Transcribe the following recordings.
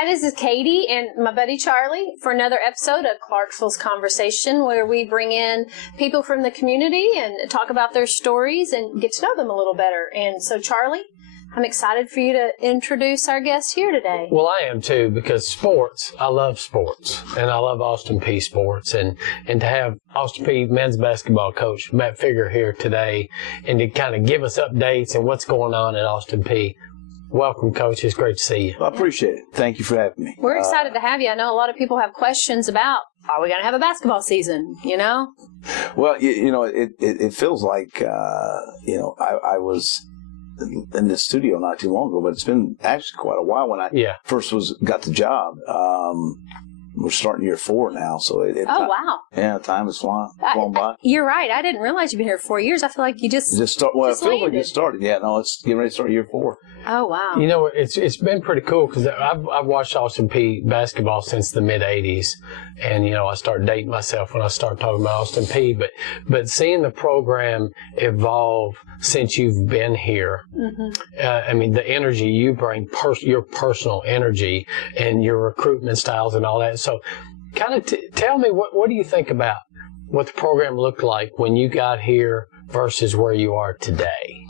Hi, this is Katie and my buddy Charlie for another episode of Clarksville's Conversation, where we bring in people from the community and talk about their stories and get to know them a little better. And so, Charlie, I'm excited for you to introduce our guest here today. Well, I am too, because sports, I love sports, and I love Austin Peay sports, and to have Austin Peay men's basketball coach Matt Figger here today, and to kind of give us updates and what's going on at Austin Peay. Welcome, Coach. It's great to see you. I appreciate it. Thank you for having me. We're excited to have you. I know a lot of people have questions about, are we going to have a basketball season, you know? Well, it feels like, I was in the studio not too long ago, but it's been actually quite a while when I first got the job. We're starting year 4 now, so wow. Yeah, time is flown by. You're right. I didn't realize you've been here 4 years. I feel like you just start. Well, it feels like you started. Yeah, no, it's getting ready to start year 4. Oh, wow. You know, it's been pretty cool because I've watched Austin Peay basketball since the mid-'80s. And, you know, I started dating myself when I started talking about Austin Peay. But seeing the program evolve since you've been here, I mean, the energy you bring, your personal energy and your recruitment styles and all that. So kind of tell me, what do you think about what the program looked like when you got here versus where you are today?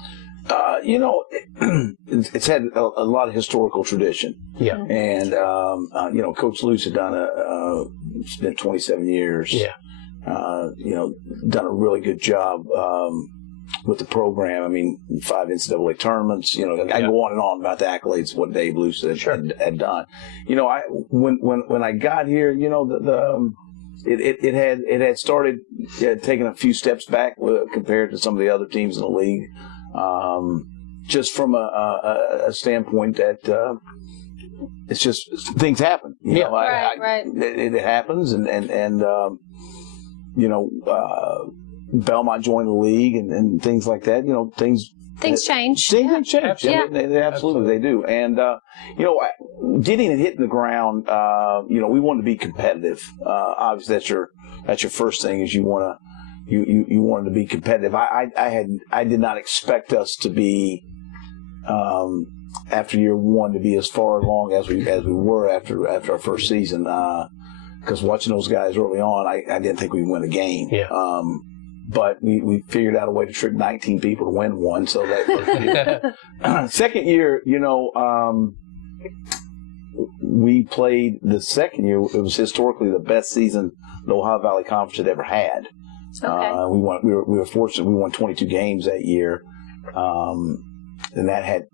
It's had a lot of historical tradition. Yeah. And, Coach Luce had spent 27 years. Yeah. Done a really good job with the program. I mean, 5 NCAA tournaments. I go on and on about the accolades, what Dave Luce had done. When I got here, it had started taking a few steps back compared to some of the other teams in the league. Just from a standpoint that it's just things happen. Right. It happens, and Belmont joined the league and things like that. Things change. Things change. Absolutely. They absolutely do. And getting and hitting the ground. We want to be competitive. Obviously, that's your first thing. Is you want to. You wanted to be competitive. I did not expect us to be after year 1 to be as far along as we were after our first season. Because watching those guys early on, I didn't think we'd win a game. Yeah. But we figured out a way to trick 19 people to win one. So that second year, we played the second year. It was historically the best season the Ohio Valley Conference had ever had. Okay. We were fortunate. We won 22 games that year, and that had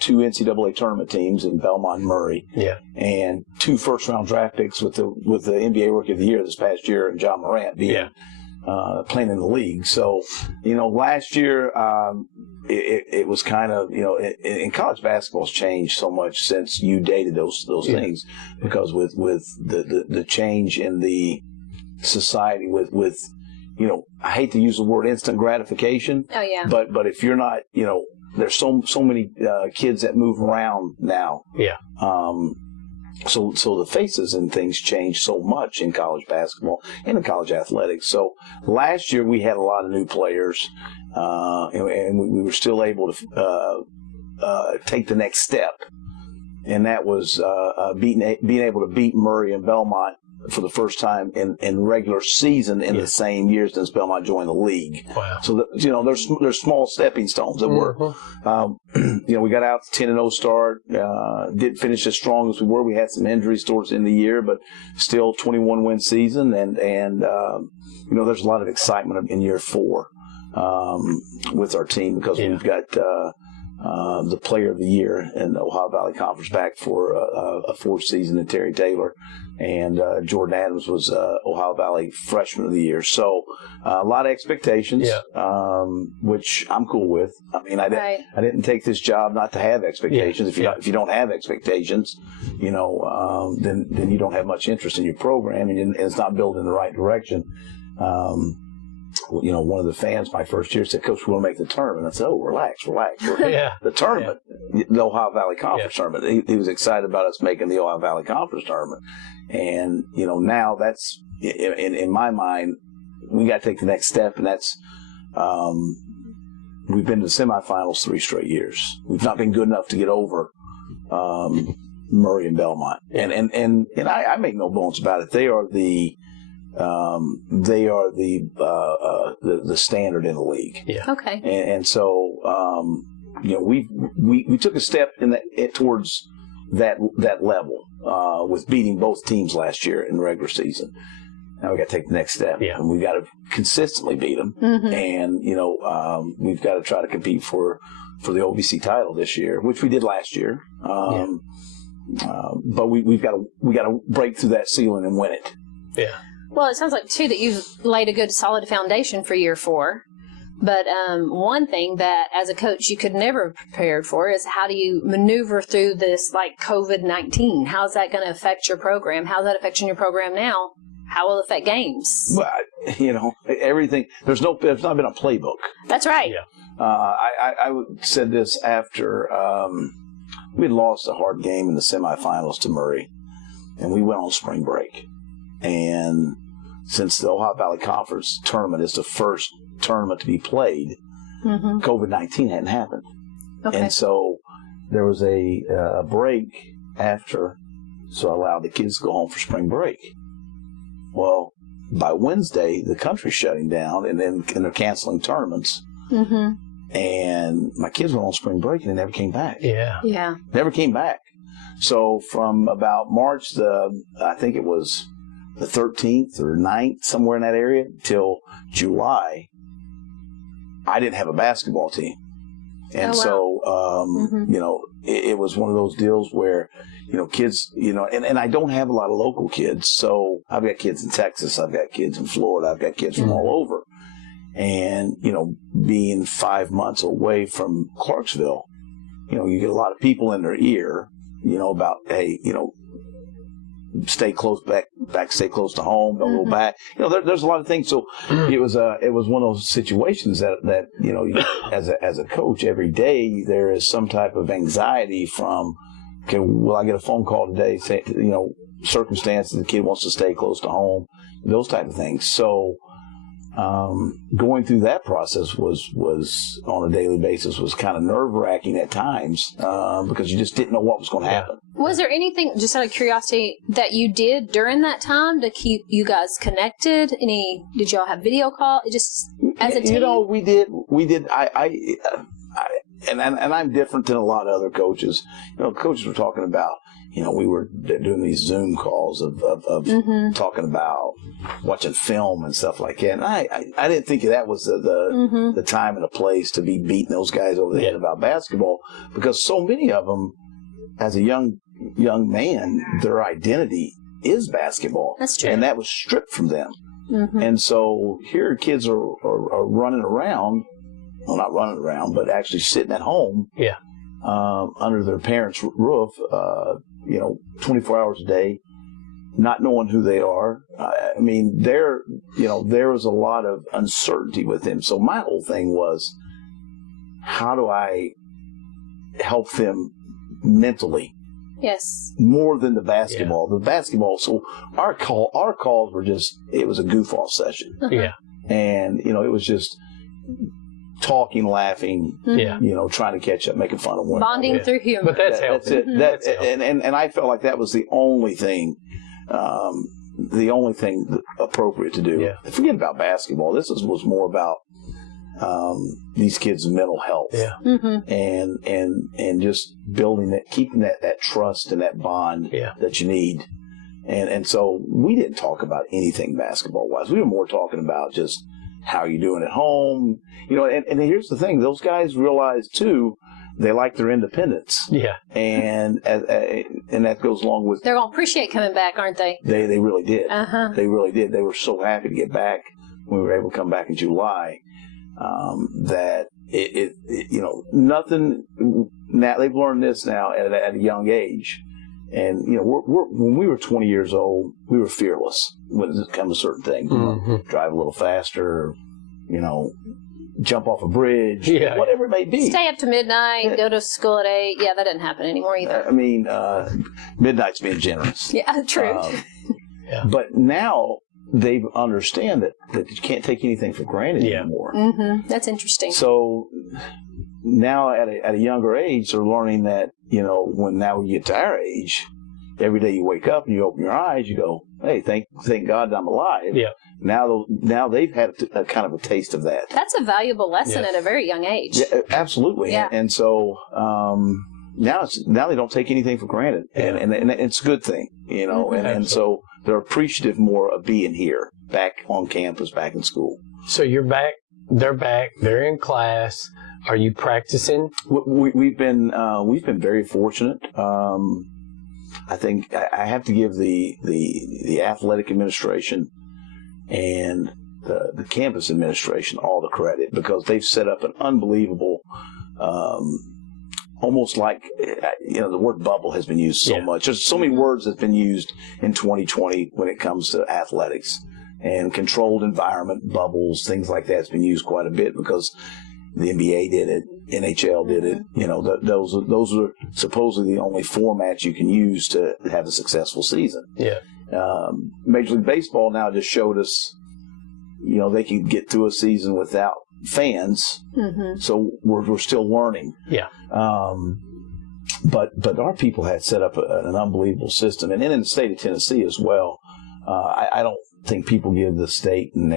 2 NCAA tournament teams in Belmont and Murray, and 2 first-round draft picks with the NBA Rookie of the Year this past year, and John Morant being playing in the league. So, last year it was kind of in college basketball's changed so much since you dated those things, because with the change in the society with I hate to use the word instant gratification. Oh yeah. But if you're not, there's so many kids that move around now. Yeah. So the faces and things change so much in college basketball and in college athletics. So last year we had a lot of new players, and we were still able to take the next step, and that was being able to beat Murray and Belmont for the first time in regular season in the same year since Belmont joined the league. Wow. So there's small stepping stones that were. We got out to 10-0 start. Didn't finish as strong as we were. We had some injuries towards the end of the year, but still 21-win season. And there's a lot of excitement in year 4 with our team, because we've got the player of the year in the Ohio Valley Conference back for a 4th season in Terry Taylor. And Jordan Adams was Ohio Valley Freshman of the Year. So a lot of expectations, which I'm cool with. I mean, I didn't take this job not to have expectations. If you don't have expectations, then you don't have much interest in your program, and it's not built in the right direction. One of the fans my first year said, "Coach, we want to make the tournament." I said, "Oh, relax. The tournament, the Ohio Valley Conference tournament." He was excited about us making the Ohio Valley Conference tournament. And, now that's, in my mind, we got to take the next step, and that's, we've been to the semifinals 3 straight years. We've not been good enough to get over Murray and Belmont. And I make no bones about it. They are the standard in the league. Yeah. Okay. And so, we took a step towards that level with beating both teams last year in the regular season. Now we got to take the next step, and we got to consistently beat them. And we've got to try to compete for the OVC title this year, which we did last year. But we got to break through that ceiling and win it. Yeah. Well, it sounds like, too, that you've laid a good, solid foundation for year 4. But one thing that, as a coach, you could never have prepared for is how do you maneuver through this, like, COVID-19? How's that going to affect your program? How's that affecting your program now? How will it affect games? Well, everything. There's not been a playbook. That's right. Yeah. I said this after we had lost a hard game in the semifinals to Murray, and we went on spring break. And since the Ohio Valley Conference tournament is the first tournament to be played, COVID-19 hadn't happened. Okay. And so there was a break after, so I allowed the kids to go home for spring break. Well, by Wednesday, the country's shutting down, and they're canceling tournaments. And my kids went on spring break, and they never came back. Yeah. Never came back. So from about March, I think it was the 13th or 9th, somewhere in that area, till July, I didn't have a basketball team. And it was one of those deals where, kids, and I don't have a lot of local kids. So I've got kids in Texas, I've got kids in Florida, I've got kids from all over. And, being 5 months away from Clarksville, you get a lot of people in their ear, about, hey, stay close back, stay close to home, don't go back. There's a lot of things. So it was one of those situations that as a coach, every day there is some type of anxiety from, okay, will I get a phone call today? Say, circumstances, the kid wants to stay close to home, those type of things. So going through that process was on a daily basis was kind of nerve-wracking at times because you just didn't know what was going to happen. Was there anything, just out of curiosity, that you did during that time to keep you guys connected? Did y'all have video call? Just as a team? We did. And I'm different than a lot of other coaches. Coaches were talking about, we were doing these Zoom calls of talking about watching film and stuff like that. And I didn't think that was the time and the place to be beating those guys over the head about basketball, because so many of them, as a young man, their identity is basketball. That's true. And that was stripped from them. And so here kids are running around. Well, not running around, but actually sitting at home under their parents' roof, 24 hours a day, not knowing who they are. There was a lot of uncertainty with them. So my whole thing was, how do I help them mentally? Yes. More than the basketball. The basketball, so our calls were just, it was a goof-off session. And, it was just talking, laughing, trying to catch up, making fun of one. Bonding through humor. But that's healthy. That's it. And I felt like that was the only thing appropriate to do. Forget about basketball. This was more about these kids' mental health. And just building that, keeping that trust and that bond that you need. And so we didn't talk about anything basketball-wise. We were more talking about just how you doing at home, and here's the thing: those guys realize too, they like their independence. And that goes along with. They're gonna appreciate coming back, aren't they? They really did. They really did. They were so happy to get back when we were able to come back in July. That nothing. Now they've learned this now at a young age. And, when we were 20 years old, we were fearless when it comes to certain things. Drive a little faster, jump off a bridge, whatever it may be. Stay up to midnight, go to school at 8. Yeah, that doesn't happen anymore either. Midnight's being generous. Yeah, true. But now they understand that you can't take anything for granted anymore. That's interesting. So now at a younger age, they're learning that, when now we get to our age, every day you wake up and you open your eyes, you go, hey, thank God I'm alive. Yeah. Now they've had a kind of a taste of that. That's a valuable lesson at a very young age. Yeah, absolutely. Yeah. And so now they don't take anything for granted, and it's a good thing, and so they're appreciative more of being here, back on campus, back in school. So you're back. They're back. They're in class. Are you practicing? We've been very fortunate. I think I have to give the athletic administration and the campus administration all the credit, because they've set up an unbelievable, almost like, the word bubble has been used so much. There's so many words that's been used in 2020 when it comes to athletics, and controlled environment, bubbles, things like that has been used quite a bit, because the NBA did it, NHL did it. Those are supposedly the only formats you can use to have a successful season. Yeah. Major League Baseball now just showed us, they can get through a season without fans. Mm-hmm. So we're still learning. Yeah. But our people had set up an unbelievable system, and in the state of Tennessee as well. I don't think people give the state and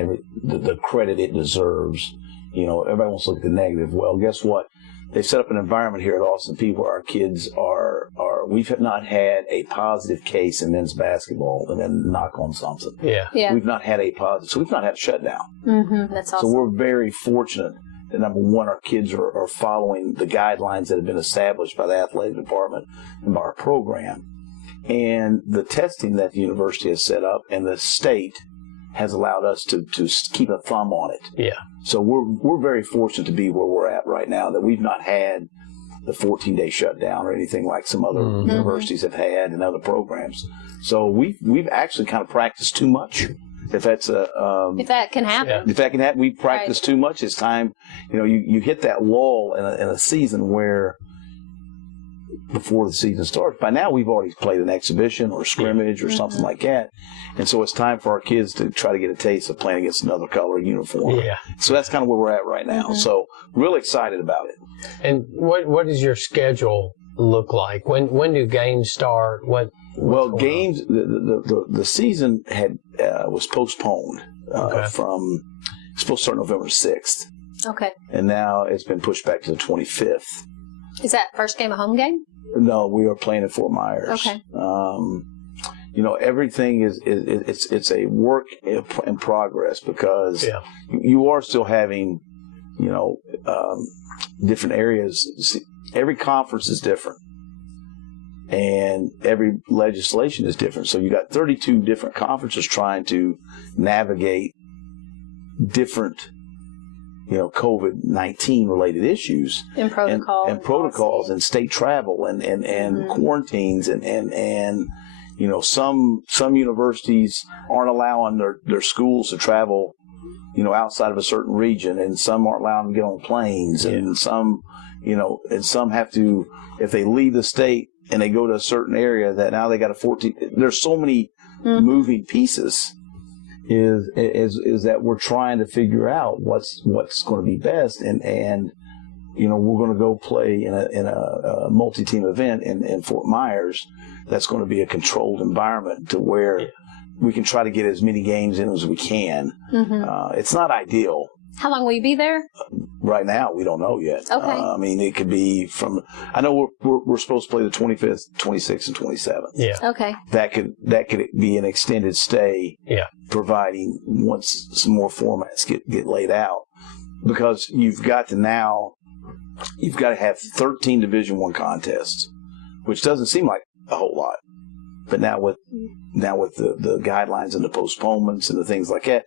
the credit it deserves. Everybody wants to look at the negative. Well, guess what? They've set up an environment here at Austin Peay where our kids are. We've not had a positive case in men's basketball, and then knock on something. Yeah. We've not had a positive, so we've not had a shutdown. Mm-hmm. That's awesome. So we're very fortunate that, number one, our kids are following the guidelines that have been established by the athletic department and by our program, and the testing that the university has set up and the state has allowed us to keep a thumb on it. Yeah. So we're very fortunate to be where we're at right now, that we've not had the 14-day shutdown or anything like some other universities have had and other programs. So we've actually kind of practiced too much. If that's if that can happen. If that can happen, we've practiced too much. It's time, you hit that lull in a season where before the season starts. By now, we've already played an exhibition or a scrimmage or something like that. And so it's time for our kids to try to get a taste of playing against another color uniform. Yeah. So that's kind of where we're at right now. So really excited about it. And what does your schedule look like? When do games start? Games, the season was postponed from, it's supposed to start November 6th. Okay. And now it's been pushed back to the 25th. Is that first game a home game? No, we are playing at Fort Myers. Okay. Everything it's a work in progress, because you are still having, different areas. Every conference is different, and every legislation is different. So you got 32 different conferences trying to navigate different COVID-19 related issues and protocols and state travel and quarantines and some universities aren't allowing their schools to travel outside of a certain region, and some aren't allowing them to get on planes, and some have to, if they leave the state and they go to a certain area, that now they got a 14. There's so many moving pieces. Is that we're trying to figure out what's going to be best, and we're going to go play in a multi-team event in Fort Myers. That's going to be a controlled environment to where we can try to get as many games in as we can. It's not ideal. How long will you be there? Right now, we don't know yet. Okay. It could be from. I know we're supposed to play the 25th, 26th, and 27th. Yeah. Okay. That could be an extended stay. Yeah. Providing once some more formats get laid out, because you've got to have 13 Division I contests, which doesn't seem like a whole lot, but now with the guidelines and the postponements and the things like that.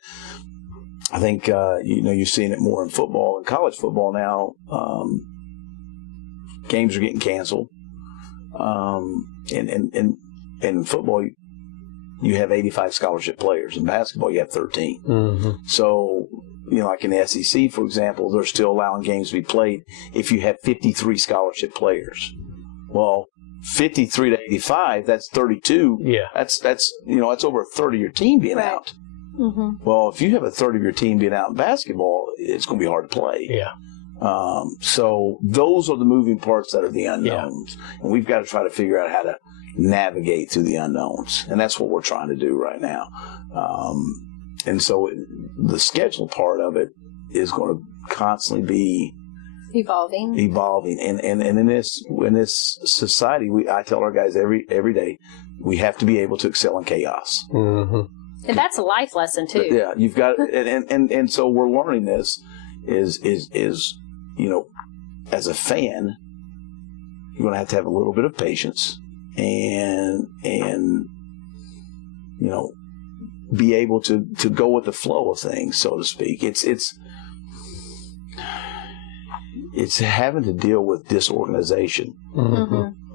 I think you're seeing it more in football and college football now. Games are getting canceled, and in football you have 85 scholarship players. In basketball, you have 13. So like in the SEC, for example, they're still allowing games to be played if you have 53 scholarship players. Well, 53 to 85, that's 32. Yeah, that's over a third of your team being out. Well, if you have a third of your team being out in basketball, it's going to be hard to play. Yeah. So those are the moving parts that are the unknowns. And we've got to try to figure out how to navigate through the unknowns. And that's what we're trying to do right now. And so the schedule part of it is going to constantly be evolving. And in this society, I tell our guys every day, we have to be able to excel in chaos. Mm-hmm. And that's a life lesson too. Yeah, you've got, and so we're learning this is as a fan, you're going to have a little bit of patience and be able to go with the flow of things, so to speak. It's having to deal with disorganization,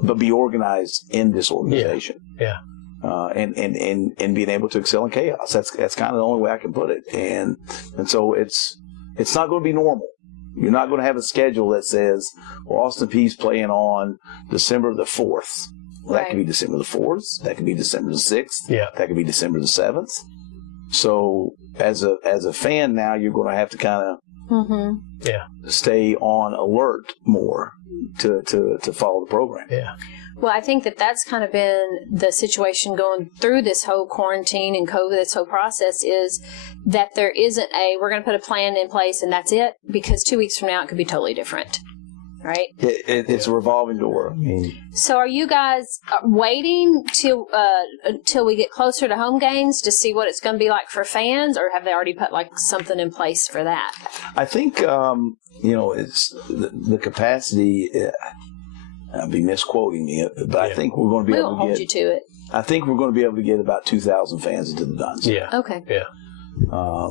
but be organized in disorganization. Yeah. And being able to excel in chaos. That's kind of the only way I can put it. And so it's not going to be normal. You're not going to have a schedule that says, well, Austin Peay's playing on December the 4th. Well, that could be December the 4th. That could be December the 6th. Yeah. That could be December the 7th. So as a fan now, you're going to have to kind of stay on alert more to follow the program. Yeah. Well, I think that's kind of been the situation going through this whole quarantine and COVID, this whole process, is that there isn't we're going to put a plan in place and that's it, because 2 weeks from now it could be totally different, right? It's a revolving door. I mean, so are you guys waiting till we get closer to home games to see what it's going to be like for fans, or have they already put like something in place for that? I think, it's the capacity. I'll be misquoting me, but I think we're going to be able to hold you to it. I think we're going to be able to get about 2,000 fans into the Duns. Yeah. Okay. Yeah.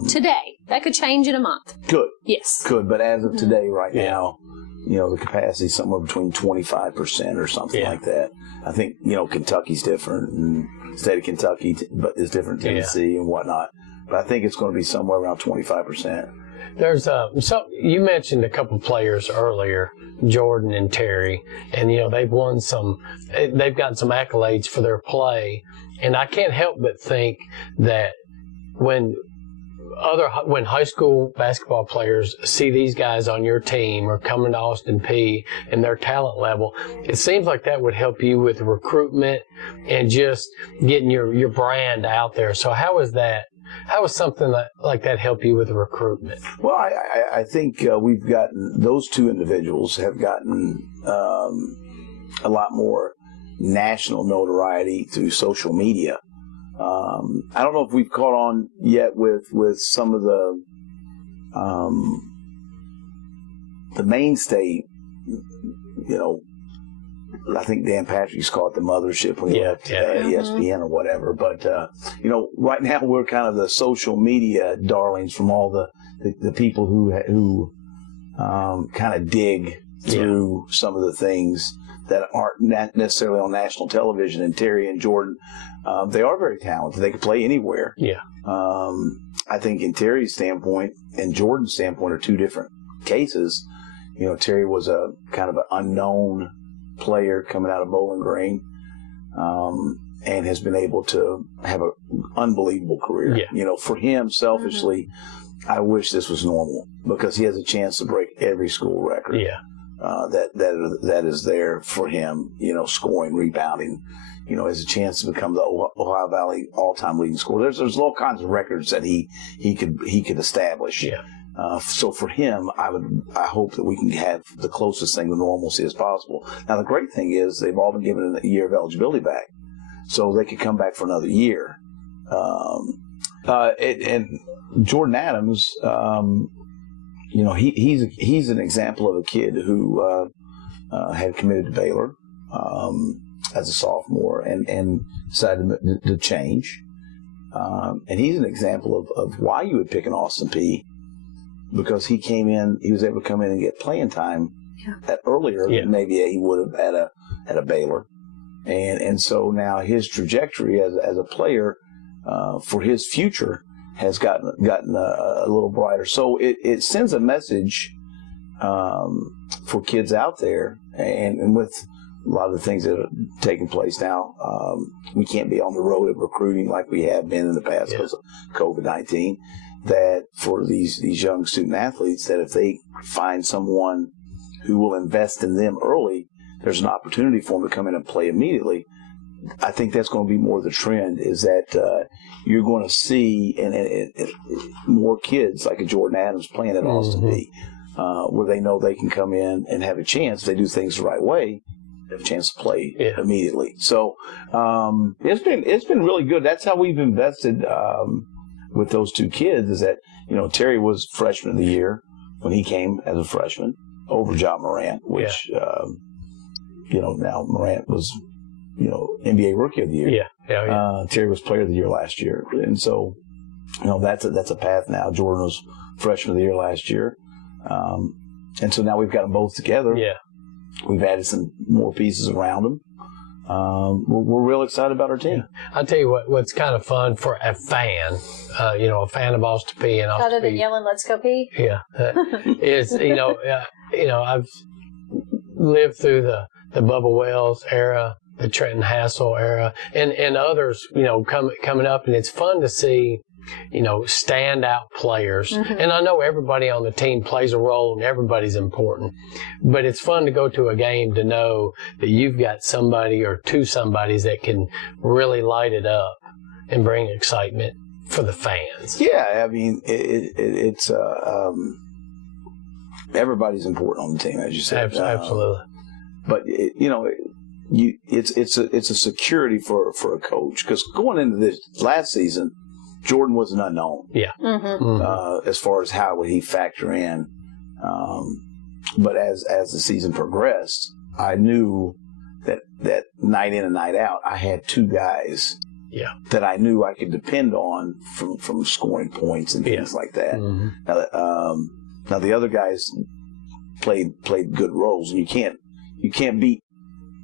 Today. That could change in a month. Could. Yes. Could, but as of today, right now, the capacity is somewhere between 25% or something like that. I think, Kentucky's different, and the state of Kentucky is different, Tennessee and whatnot. But I think it's going to be somewhere around 25%. There's so you mentioned a couple players earlier, Jordan and Terry, and they've gotten some accolades for their play, and I can't help but think that when high school basketball players see these guys on your team or coming to Austin Peay and their talent level, it seems like that would help you with recruitment and just getting your brand out there. So how is that? How does something like that help you with the recruitment? Well, I think we've gotten, those two individuals have gotten a lot more national notoriety through social media. I don't know if we've caught on yet with some of the mainstay, I think Dan Patrick's called it the mothership when he left ESPN or whatever. But, right now we're kind of the social media darlings from all the people who kind of dig through some of the things that aren't necessarily on national television. And Terry and Jordan, they are very talented. They can play anywhere. Yeah. I think in Terry's standpoint and Jordan's standpoint are two different cases. Terry was a kind of an unknown player coming out of Bowling Green, and has been able to have an unbelievable career. Yeah. For him, selfishly, I wish this was normal because he has a chance to break every school record. Yeah. That is there for him. Scoring, rebounding. Has a chance to become the Ohio Valley all-time leading scorer. There's all kinds of records that he could establish. Yeah. So for him, I hope that we can have the closest thing to normalcy as possible. Now, the great thing is they've all been given a year of eligibility back, so they could come back for another year. And Jordan Adams, he's an example of a kid who had committed to Baylor as a sophomore and decided to change. And he's an example of why you would pick an Austin Peay. Because he was able to come in and get playing time earlier than maybe he would have at a Baylor, and so now his trajectory as a player for his future has gotten a little brighter. So it sends a message for kids out there, and with a lot of the things that are taking place now, we can't be on the road of recruiting like we have been in the past because of COVID-19. That for these young student athletes, that if they find someone who will invest in them early, there's an opportunity for them to come in and play immediately. I think that's going to be more of the trend, is that you're going to see and more kids like a Jordan Adams playing at Austin Peay, where they know they can come in and have a chance if they do things the right way. Have a chance to play immediately. So it's been really good. That's how we've invested with those two kids. Is that Terry was freshman of the year when he came as a freshman over John Morant, which now Morant was NBA Rookie of the Year. Terry was Player of the Year last year, and so that's a path now. Jordan was Freshman of the Year last year, and so now we've got them both together. We've added some more pieces around them. We're real excited about our team. I'll tell you what's kind of fun for a fan, a fan of Austin Peay and Austin Other than Peay. yelling, "Let's go Peay." Is I've lived through the Bubba Wells era, the Trenton Hassel era, and others, coming up, and it's fun to see, standout players. And I know everybody on the team plays a role and everybody's important, but it's fun to go to a game to know that you've got somebody or two somebodies that can really light it up and bring excitement for the fans. Yeah, I mean, it's everybody's important on the team, as you said. Absolutely. But it's a security for a coach, because going into this last season, Jordan was an unknown. As far as how would he factor in, but as the season progressed, I knew that night in and night out, I had two guys that I knew I could depend on from scoring points and things like that. Now the other guys played good roles, and you can't beat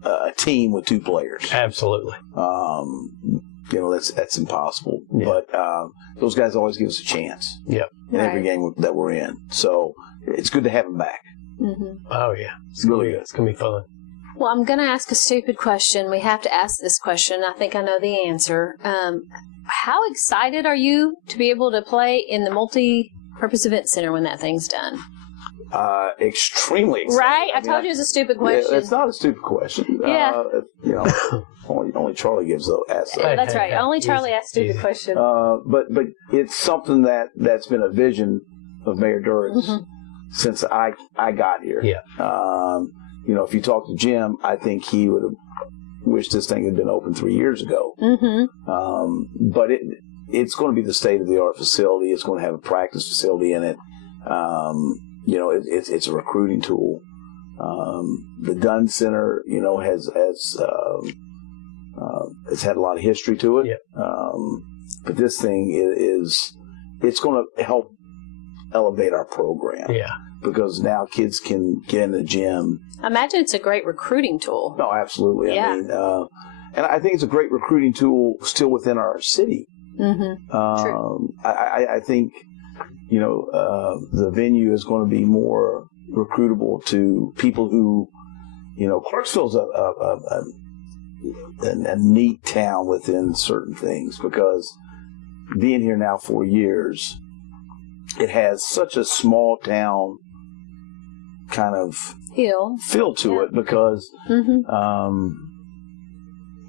a team with two players. Absolutely. That's impossible. But those guys always give us a chance. In every game that we're in. So it's good to have them back. Oh yeah, it's really good. It's gonna be fun. Well, I'm going to ask a stupid question. We have to ask this question. I think I know the answer. How excited are you to be able to play in the Multi-Purpose Event Center when that thing's done? Extremely excited. Right? I told you it was a stupid question. It's not a stupid question. Only Charlie gives those answers. That's right. Only Charlie asks stupid questions. But it's something that's been a vision of Mayor Durrett's since I got here. If you talk to Jim, I think he would have wished this thing had been open 3 years ago. But it's going to be the state-of-the-art facility. It's going to have a practice facility in it. It's a recruiting tool. The Dunn Center, has had a lot of history to it. But this thing it's going to help elevate our program. Because now kids can get in the gym. I imagine it's a great recruiting tool. No, absolutely. I mean, and I think it's a great recruiting tool still within our city. True. I think, the venue is going to be more recruitable to people who, Clarksville's a neat town within certain things, because being here now 4 years, it has such a small town kind of feel to it, because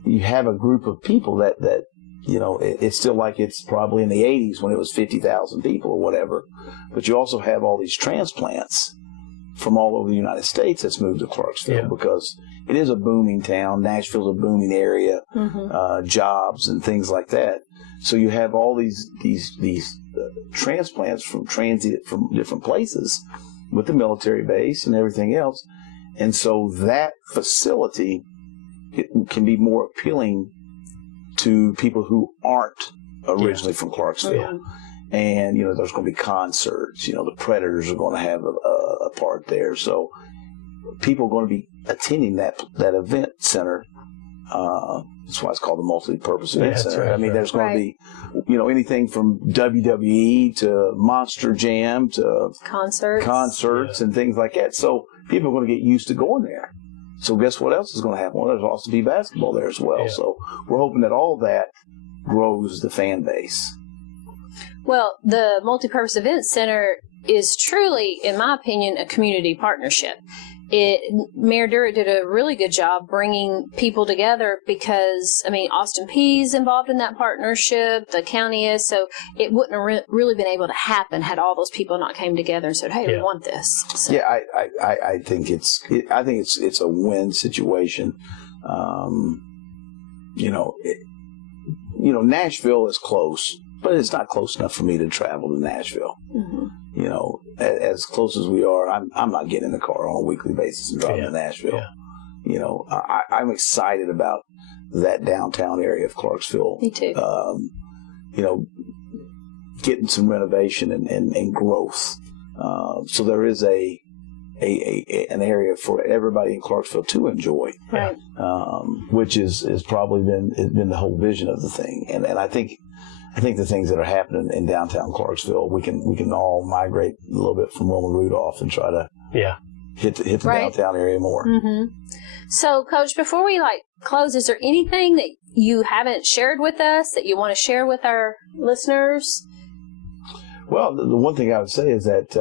you have a group of people that it's still like it's probably in the 80s when it was 50,000 people or whatever. But you also have all these transplants from all over the United States that's moved to Clarksville, because it is a booming town. Nashville's a booming area, jobs and things like that. So you have all these transplants from transit from different places with the military base and everything else. And so that facility can be more appealing to people who aren't originally from Clarksville. And, there's going to be concerts. The Predators are going to have a part there. So people are going to be attending that event center. That's why it's called the Multi-Purpose Event Center. Right, I mean, there's going to be, anything from WWE to Monster Jam to concerts and things like that. So people are going to get used to going there. So guess what else is going to happen? Well, there's also be basketball there as well. So we're hoping that all that grows the fan base. Well, the Multi-Purpose Event Center is truly, in my opinion, a community partnership. Mayor Durrett did a really good job bringing people together because, I mean, Austin Peay's involved in that partnership, the county is, so it wouldn't have really been able to happen had all those people not came together and said, hey, we want this. So. Yeah, I think it's a win situation. Nashville is close, but it's not close enough for me to travel to Nashville. Mm-hmm. As close as we are, I'm not getting in the car on a weekly basis and driving to Nashville. Yeah. I'm excited about that downtown area of Clarksville. Me too. Getting some renovation and growth. So there is an area for everybody in Clarksville to enjoy, right? Which is probably been the whole vision of the thing. And I think the things that are happening in downtown Clarksville, we can all migrate a little bit from Roman Rudolph and try to hit the downtown area more. Mm-hmm. So, Coach, before we close, is there anything that you haven't shared with us that you want to share with our listeners? Well, the one thing I would say is that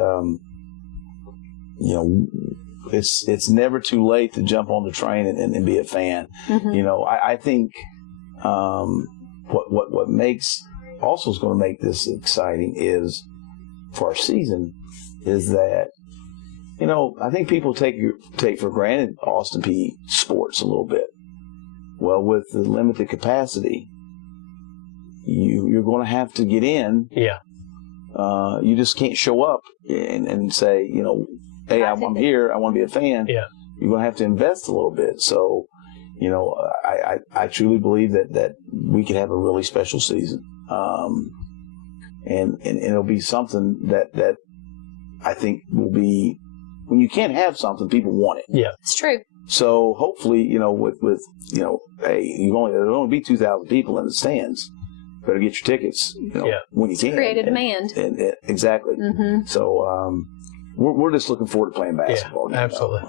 it's never too late to jump on the train and be a fan. Mm-hmm. I think what makes also is going to make this exciting is for our season is that I think people take for granted Austin Peay sports a little bit. Well, with the limited capacity, you're going to have to get in. Yeah. You just can't show up and say, hey, I'm here, I want to be a fan. Yeah. You're going to have to invest a little bit. So, I truly believe that we could have a really special season. And it'll be something that I think will be, when you can't have something, people want it. Yeah. It's true. So hopefully, with hey, there'll only be 2,000 people in the stands. Better get your tickets, when you can. Create a demand. And exactly. Mm-hmm. So we're just looking forward to playing basketball. Yeah, absolutely.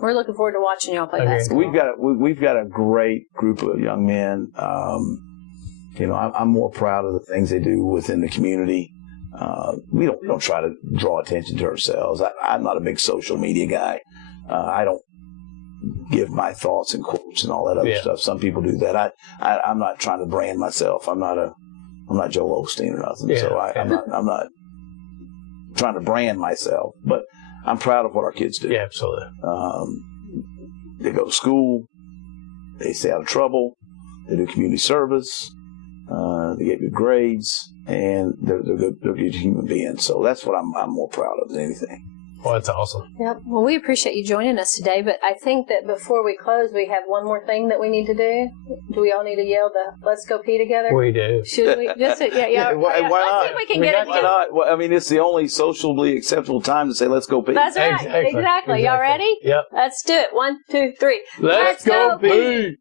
We're looking forward to watching y'all play basketball. We've got a great group of young men. I'm more proud of the things they do within the community. We don't try to draw attention to ourselves. I'm not a big social media guy. I don't give my thoughts and quotes and all that other stuff. Some people do that. I'm not trying to brand myself. I'm not Joel Osteen or nothing. Yeah, so I'm not trying to brand myself, but I'm proud of what our kids do. Yeah, absolutely. They go to school. They stay out of trouble. They do community service. They get good grades, and they're good human beings. So that's what I'm more proud of than anything. Well, that's awesome. Yep. Well, we appreciate you joining us today, but I think that before we close, we have one more thing that we need to do. Do we all need to yell the "Let's Go Pee" together? We do. Should we? Just yeah. Why not? Let's see if we can get it. Why not? Well, I mean, it's the only socially acceptable time to say "Let's go pee." That's right. Exactly. Y'all ready? Yep. Let's do it. 1, 2, 3. Let's go pee.